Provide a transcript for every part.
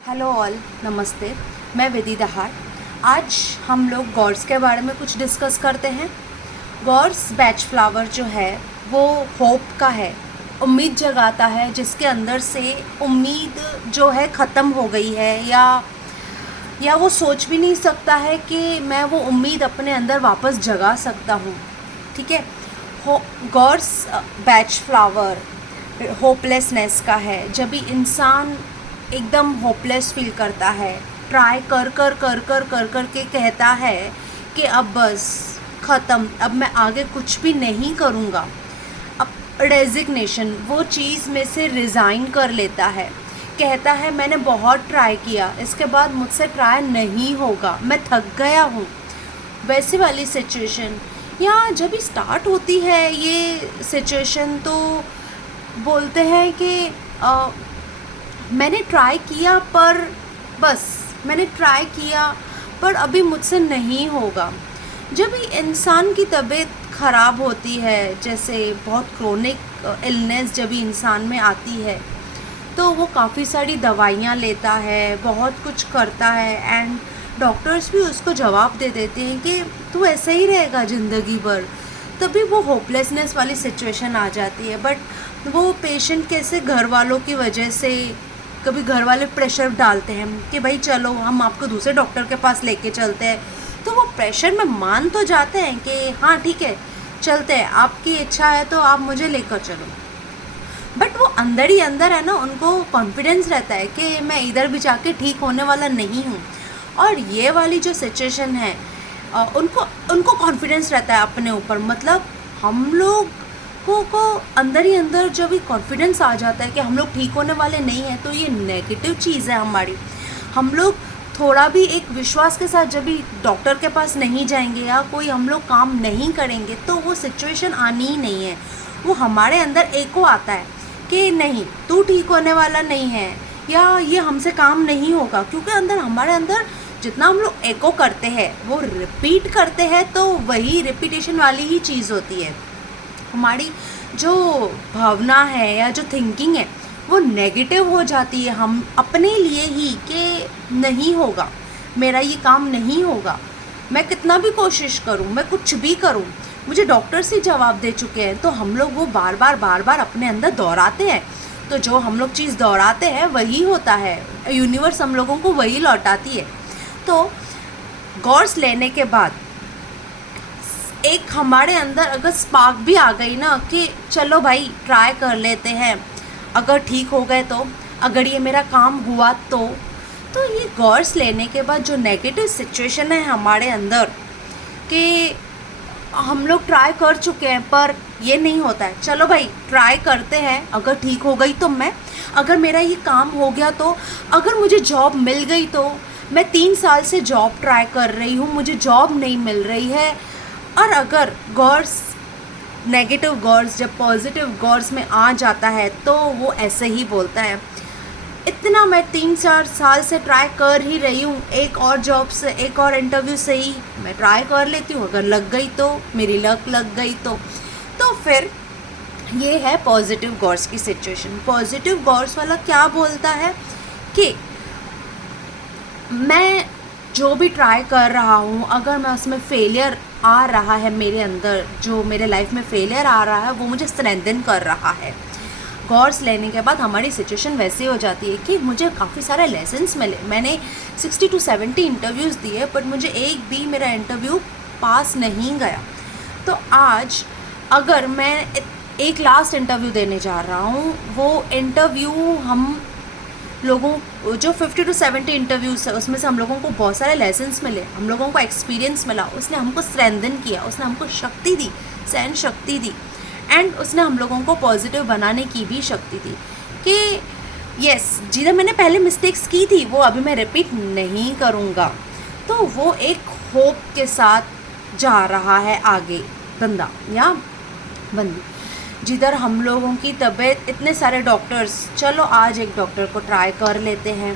Hello all, नमस्ते। मैं विधि दहार। आज हम लोग गॉर्स के बारे में कुछ डिस्कस करते हैं। गॉर्स बैच फ्लावर जो है वो होप का है, उम्मीद जगाता है, जिसके अंदर से उम्मीद जो है ख़त्म हो गई है या वो सोच भी नहीं सकता है कि मैं वो उम्मीद अपने अंदर वापस जगा सकता हूँ। ठीक है। गॉर्स बैच फ्लावर होपलेसनेस का है। जब भी इंसान एकदम होपलेस फील करता है, ट्राई कर के कहता है कि अब बस ख़त्म, अब मैं आगे कुछ भी नहीं करूँगा। अब रेजिग्नेशन, वो चीज़ में से रिज़ाइन कर लेता है, कहता है मैंने बहुत ट्राई किया, इसके बाद मुझसे ट्राई नहीं होगा, मैं थक गया हूँ। वैसे वाली सिचुएशन या जब भी स्टार्ट होती है ये सिचुएशन, तो बोलते हैं कि मैंने ट्राई किया पर बस मैंने ट्राई किया पर अभी मुझसे नहीं होगा। जब भी इंसान की तबीयत ख़राब होती है, जैसे बहुत क्रोनिक इलनेस जब भी इंसान में आती है, तो वो काफ़ी सारी दवाइयाँ लेता है, बहुत कुछ करता है, एंड डॉक्टर्स भी उसको जवाब दे देते हैं कि तू ऐसे ही रहेगा ज़िंदगी भर। तभी वो होपलेसनेस वाली सिचुएशन आ जाती है। बट वो पेशेंट कैसे घर वालों की वजह से, कभी घर वाले प्रेशर डालते हैं कि भाई चलो हम आपको दूसरे डॉक्टर के पास लेके चलते हैं, तो वो प्रेशर में मान तो जाते हैं कि हाँ ठीक है चलते हैं, आपकी इच्छा है तो आप मुझे लेकर चलो। बट वो अंदर ही अंदर है ना, उनको कॉन्फिडेंस रहता है कि मैं इधर भी जाके ठीक होने वाला नहीं हूँ। और ये वाली जो सिचुएशन है, उनको कॉन्फिडेंस रहता है अपने ऊपर। मतलब हम लोग को अंदर ही अंदर जब भी कॉन्फिडेंस आ जाता है कि हम लोग ठीक होने वाले नहीं हैं, तो ये नेगेटिव चीज़ है हमारी। हम लोग थोड़ा भी एक विश्वास के साथ जब भी डॉक्टर के पास नहीं जाएंगे या कोई हम लोग काम नहीं करेंगे, तो वो सिचुएशन आनी ही नहीं है। वो हमारे अंदर एको आता है कि नहीं, तू ठीक होने वाला नहीं है, या ये हमसे काम नहीं होगा। क्योंकि हमारे अंदर जितना हम लोग एको करते हैं, वो रिपीट करते हैं, तो वही रिपीटेशन वाली ही चीज़ होती है। हमारी जो भावना है या जो थिंकिंग है वो नेगेटिव हो जाती है हम अपने लिए ही, कि नहीं होगा, मेरा ये काम नहीं होगा, मैं कितना भी कोशिश करूं, मैं कुछ भी करूं, मुझे डॉक्टर से जवाब दे चुके हैं। तो हम लोग वो बार बार अपने अंदर दोहराते हैं। तो जो हम लोग चीज़ दोहराते हैं वही होता है, यूनिवर्स हम लोगों को वही लौटाती है। तो गॉर्स लेने के बाद एक हमारे अंदर अगर स्पार्क भी आ गई ना कि चलो भाई ट्राई कर लेते हैं, अगर ठीक हो गए तो, अगर ये मेरा काम हुआ तो ये गॉर्स लेने के बाद जो नेगेटिव सिचुएशन है हमारे अंदर कि हम लोग ट्राई कर चुके हैं पर ये नहीं होता है, चलो भाई ट्राई करते हैं, अगर ठीक हो गई तो मैं, अगर मेरा ये काम हो गया तो, अगर मुझे जॉब मिल गई तो, मैं 3 साल से जॉब ट्राई कर रही हूँ, मुझे जॉब नहीं मिल रही है। और अगर गॉर्स, नेगेटिव गॉर्स जब पॉजिटिव गॉर्स में आ जाता है, तो वो ऐसे ही बोलता है, इतना मैं 3-4 साल से ट्राई कर ही रही हूँ, एक और जॉब से, एक और इंटरव्यू से ही मैं ट्राई कर लेती हूँ, अगर लग गई तो, मेरी लक लग गई तो फिर ये है पॉजिटिव गॉर्स की सिचुएशन। पॉजिटिव गॉर्स वाला क्या बोलता है कि मैं जो भी ट्राई कर रहा हूँ, अगर मैं उसमें फेलियर आ रहा है, मेरे अंदर जो मेरे लाइफ में फेलियर आ रहा है, वो मुझे स्ट्रेंथन कर रहा है। गॉर्स लेने के बाद हमारी सिचुएशन वैसी हो जाती है कि मुझे काफ़ी सारे लेसन्स मिले। मैंने 60 to 70 इंटरव्यूज़ दिए, बट मुझे एक भी मेरा इंटरव्यू पास नहीं गया। तो आज अगर मैं एक लास्ट इंटरव्यू देने जा रहा हूँ, वो इंटरव्यू हम लोगों जो 50 to 70 इंटरव्यूज़ है, उसमें से हम लोगों को बहुत सारे लेसन्स मिले, हम लोगों को एक्सपीरियंस मिला, उसने हमको स्ट्रेंथन किया, उसने हमको शक्ति दी, सहन शक्ति दी, एंड उसने हम लोगों को पॉजिटिव बनाने की भी शक्ति दी कि यस, जिधर मैंने पहले मिस्टेक्स की थी वो अभी मैं रिपीट नहीं करूँगा। तो वो एक होप के साथ जा रहा है आगे बंदा या बंदी। जिधर हम लोगों की तबीयत, इतने सारे डॉक्टर्स, चलो आज एक डॉक्टर को ट्राई कर लेते हैं,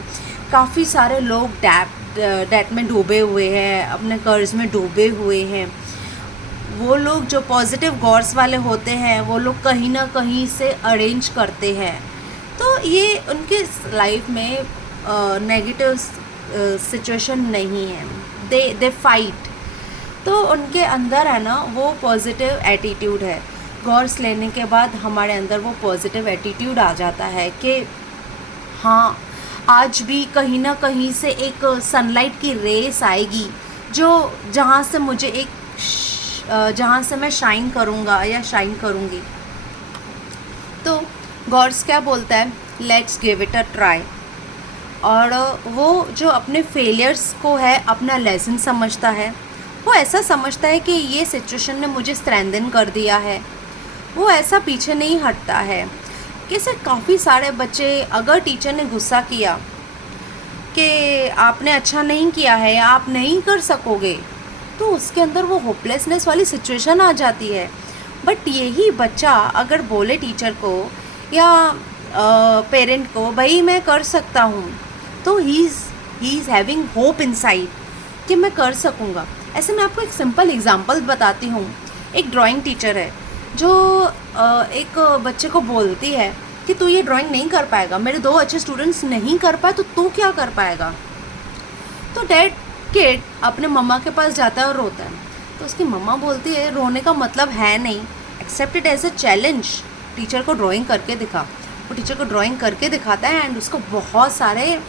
काफ़ी सारे लोग डेट में डूबे हुए हैं, अपने कर्ज में डूबे हुए हैं। वो लोग जो पॉजिटिव गॉर्स वाले होते हैं, वो लोग कहीं ना कहीं से अरेंज करते हैं, तो ये उनके लाइफ में नेगेटिव सिचुएशन नहीं है, दे फाइट। तो उनके अंदर है ना वो पॉजिटिव एटीट्यूड है। कोर्स लेने के बाद हमारे अंदर वो पॉजिटिव एटीट्यूड आ जाता है कि हाँ, आज भी कहीं ना कहीं से एक सनलाइट की रेस आएगी जो जहाँ से मुझे जहाँ से मैं शाइन करूँगा या शाइन करूँगी। तो गॉड्स क्या बोलता है, let's give it a try. और वो जो अपने फेलियर्स को है अपना लेसन समझता है, वो ऐसा समझता है कि ये सिचुएशन ने मुझे स्ट्रेंथन कर दिया है, वो ऐसा पीछे नहीं हटता है। कैसे काफ़ी सारे बच्चे, अगर टीचर ने गुस्सा किया कि आपने अच्छा नहीं किया है या आप नहीं कर सकोगे, तो उसके अंदर वो होपलेसनेस वाली सिचुएशन आ जाती है। बट यही बच्चा अगर बोले टीचर को या पेरेंट को, भाई मैं कर सकता हूँ, तो he is having hope inside कि मैं कर सकूँगा। ऐसे मैं आपको एक सिंपल एग्जांपल बताती हूँ। एक ड्राइंग टीचर है जो एक बच्चे को बोलती है कि तू ये ड्राइंग नहीं कर पाएगा, मेरे 2 अच्छे स्टूडेंट्स नहीं कर पाए तो तू क्या कर पाएगा। तो डैड किड अपने मम्मा के पास जाता है और रोता है। तो उसकी मम्मा बोलती है रोने का मतलब है नहीं, accept it as a challenge, teacher को ड्राइंग करके दिखा। वो टीचर को ड्राइंग करके दिखाता है एंड उसको बहुत सारे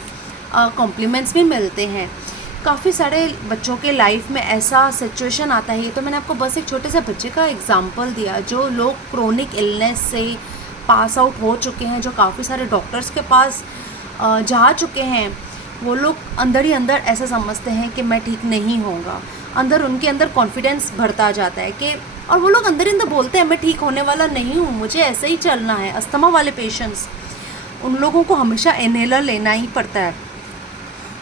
कॉम्प्लीमेंट्स भी मिलते हैं। काफ़ी सारे बच्चों के लाइफ में ऐसा सिचुएशन आता है। तो मैंने आपको बस एक छोटे से बच्चे का एग्जांपल दिया जो लोग क्रोनिक इलनेस से पास आउट हो चुके हैं, जो काफ़ी सारे डॉक्टर्स के पास जा चुके हैं। वो लोग अंदर ही अंदर ऐसा समझते हैं कि मैं ठीक नहीं होऊंगा, अंदर उनके अंदर कॉन्फिडेंस बढ़ता जाता है कि, और वो लोग अंदर ही अंदर बोलते हैं मैं ठीक होने वाला नहीं हूँ, मुझे ऐसे ही चलना है। अस्थमा वाले पेशेंट्स, उन लोगों को हमेशा इनहेलर लेना ही पड़ता है।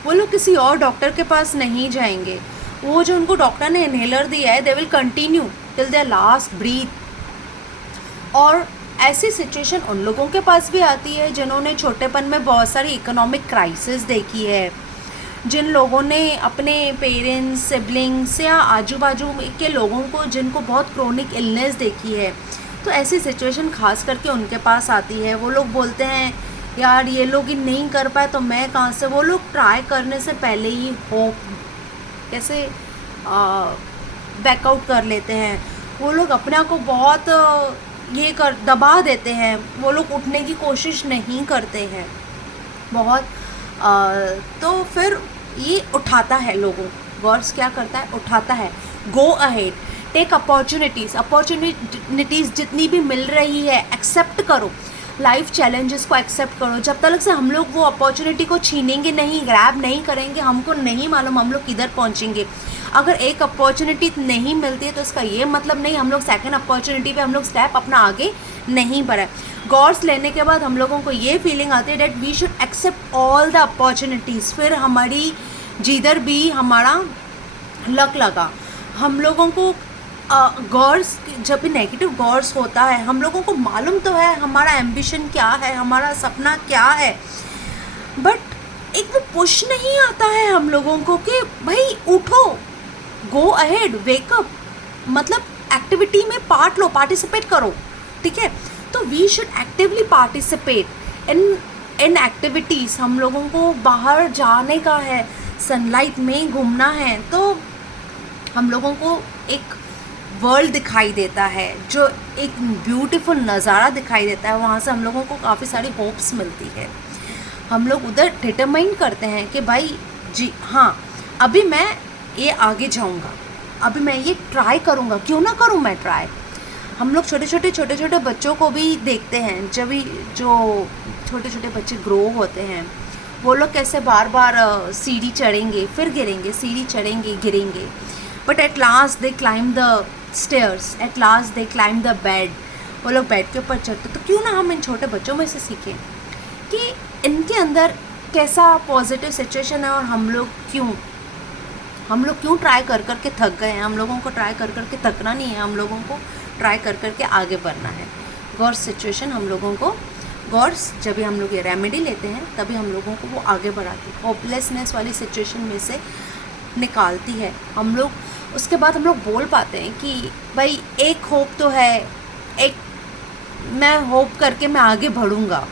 वो लोग किसी और डॉक्टर के पास नहीं जाएंगे, वो जो उनको डॉक्टर ने इनहेलर दिया है they will continue till their last breath. और ऐसी सिचुएशन उन लोगों के पास भी आती है जिन्होंने छोटेपन में बहुत सारी इकोनॉमिक क्राइसिस देखी है, जिन लोगों ने अपने पेरेंट्स, सिबलिंग्स या आजू बाजू के लोगों को जिनको बहुत क्रोनिक इलनेस देखी है। तो ऐसी सिचुएशन खास करके उनके पास आती है। वो लोग बोलते हैं यार ये लोग ही नहीं कर पाए तो मैं कहाँ से। वो लोग ट्राई करने से पहले ही होप कैसे बैकआउट कर लेते हैं। वो लोग अपने आप को बहुत दबा देते हैं, वो लोग उठने की कोशिश नहीं करते हैं बहुत। तो फिर ये उठाता है लोगों, गॉड्स क्या करता है, उठाता है। गो अहेड, टेक अपॉर्चुनिटीज़ जितनी भी मिल रही है एक्सेप्ट करो, लाइफ चैलेंजेस को एक्सेप्ट करो। जब तक से हम लोग वो अपॉर्चुनिटी को छीनेंगे नहीं, ग्रैब नहीं करेंगे, हमको नहीं मालूम हम लोग किधर पहुंचेंगे। अगर एक अपॉर्चुनिटी नहीं मिलती है तो इसका ये मतलब नहीं हम लोग सेकंड अपॉर्चुनिटी पे हम लोग स्टेप अपना आगे नहीं बढ़ाए। गॉड्स लेने के बाद हम लोगों को ये फीलिंग आती है that we should accept all the opportunities. फिर हमारी जिधर भी हमारा लक लगा, हम लोगों को गॉड्स, जब भी नेगेटिव गॉड्स होता है हम लोगों को मालूम तो है हमारा एम्बिशन क्या है, हमारा सपना क्या है, बट एक वो पुश नहीं आता है हम लोगों को कि भाई उठो, गो अहेड, वेकअप, मतलब एक्टिविटी में पार्ट लो, पार्टिसिपेट करो, ठीक है। तो we should actively participate in activities. हम लोगों को बाहर जाने का है, सनलाइट में घूमना है, तो हम लोगों को एक वर्ल्ड दिखाई देता है, जो एक ब्यूटीफुल नज़ारा दिखाई देता है, वहाँ से हम लोगों को काफ़ी सारी होप्स मिलती है। हम लोग उधर डिटरमाइन करते हैं कि भाई जी हाँ, अभी मैं ये आगे जाऊँगा, अभी मैं ये ट्राई करूँगा, क्यों ना करूँ मैं ट्राई। हम लोग छोटे छोटे बच्चों को भी देखते हैं, जब भी जो छोटे छोटे बच्चे ग्रो होते हैं वो लोग कैसे बार बार सीढ़ी चढ़ेंगे फिर गिरेंगे, सीढ़ी चढ़ेंगे गिरेंगे, but at last they climb the stairs, at last they climb the bed. वो लोग बेड के ऊपर चढ़ते। तो क्यों ना हम इन छोटे बच्चों में से सीखें कि इनके अंदर कैसा पॉजिटिव सिचुएशन है और हम लोग क्यों ट्राई कर कर के थक गए हैं। हम लोगों को ट्राई कर कर के थकना नहीं है, हम लोगों को ट्राई कर कर के आगे बढ़ना है। गॉड्स सिचुएशन हम लोगों को, गॉड्स जब भी हम लोग ये रेमेडी लेते हैं तभी हम लोगों को वो आगे बढ़ाती है, होपलेसनेस वाली सिचुएशन में से निकालती है। हम लोग उसके बाद हम लोग बोल पाते हैं कि भाई एक होप तो है, एक मैं होप करके मैं आगे बढ़ूँगा।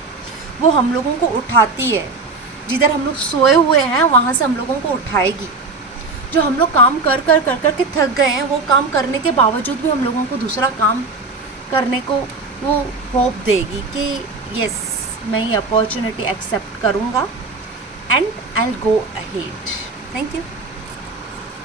वो हम लोगों को उठाती है जिधर हम लोग सोए हुए हैं वहाँ से हम लोगों को उठाएगी। जो हम लोग काम कर कर कर कर के थक गए हैं, वो काम करने के बावजूद भी हम लोगों को दूसरा काम करने को वो होप देगी कि यस, मैं ये अपॉर्चुनिटी एक्सेप्ट करूँगा and I will go ahead. Thank you.